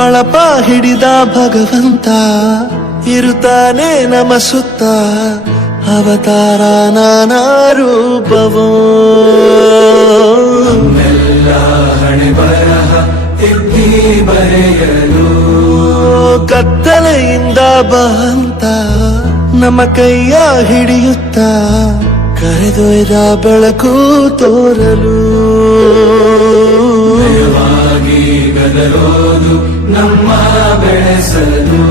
ಬಳಪ ಹಿಡಿದ ಭಗವಂತ ಇರುತ್ತಾನೆ ನಮ ಸುತ್ತ ಅವತಾರ ನಾನಾ ರೂಪವೋ ಹಣೆ ಬರಹ ತಿದ್ದಿ ಬರೆಯಲು ಕತ್ತಲೆಯಿಂದ ಬಂತ ನಮ್ಮ ಕೈಯ ಹಿಡಿಯುತ್ತ ಕರೆದೊಯ್ದ ಬೆಳಕು ತೋರಲು ಭಯವಾಗಿ ಗದರೋದು ನಮ್ಮ ಬೆಳೆಸಲು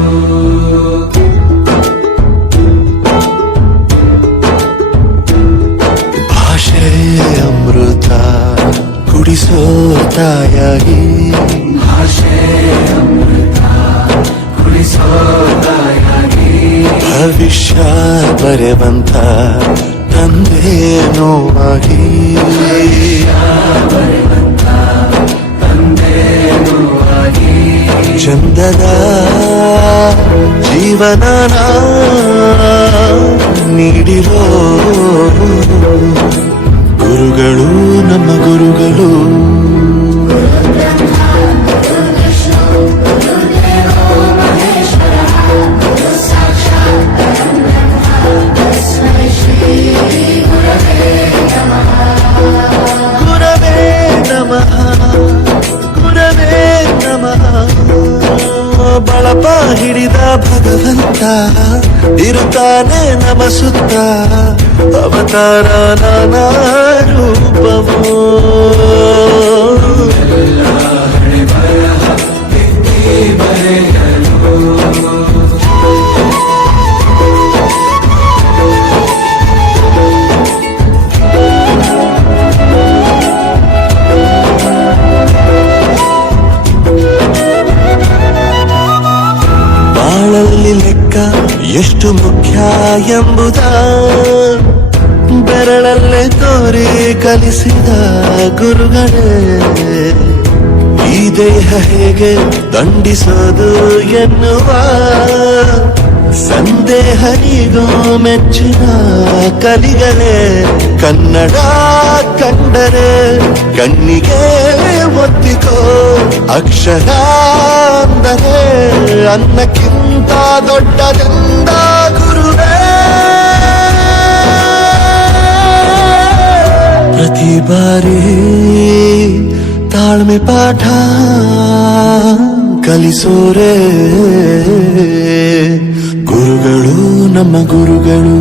ಭಾಷೆ ಅಮೃತ ಕುಡಿಸೋ ತಾಯಾಗಿ ಭಾಷೆ ಅಮೃತ ಕುಡಿಸೋ ತಾಯಾಗಿ ಭವಿಷ್ಯ ಬರೆವಂತ ತಂದೆ ನೋವಾಗಿ ತಂದೆನುವಾಗಿ ಚಂದದ ಜೀವನ ನೀಡಿರೋ ಗುರುಗಳು ನಮ್ಮ ಗುರುಗಳು ಗುರವೇ ನಮಃ ಗುರವೇ ನಮಃ ಬಳಪ ಹಿಡಿದ ಭಗವಂತ ಇರುತ್ತಾನೆ ನಮ ಸುತ್ತ ಅವತಾರ ನಾನಾ ರೂಪವೋ ಹಣೆ ಬರಹ ತಿದ್ದಿ ಬರೆಯಲು ಬಾಳಲ್ಲಿ ಲೆಕ್ಕ ಎಷ್ಟು ಮುಖ್ಯ ಎಂಬುದ ಬೆರಳಲ್ಲೇ ತೋರಿ ಕಲಿಸಿದ ಗುರುಗಳೇ ಈ ದೇಹ ಹೇಗೆ ದಂಡಿಸೋದು ಎನ್ನುವ ಸಂದೇಹನಿಗೂ ಮೆಚ್ಚಿನ ಕಲಿಗಳೇ ಕನ್ನಡ ಕಂಡರೆ ಕಣ್ಣಿಗೆ ಒತ್ತಿಕೋ ಅಕ್ಷರ ಅಂದರೆ ಅನ್ನಕ್ಕಿಂತ ದೊಡ್ಡದೆಂದ ಗುರುವೇ ಪ್ರತಿ ಬಾರಿ ತಾಳ್ಮೆ ಪಾಠ ಕಲಿಸೋರೆ ಗುರುಗಳು ನಮ್ಮ ಗುರುಗಳು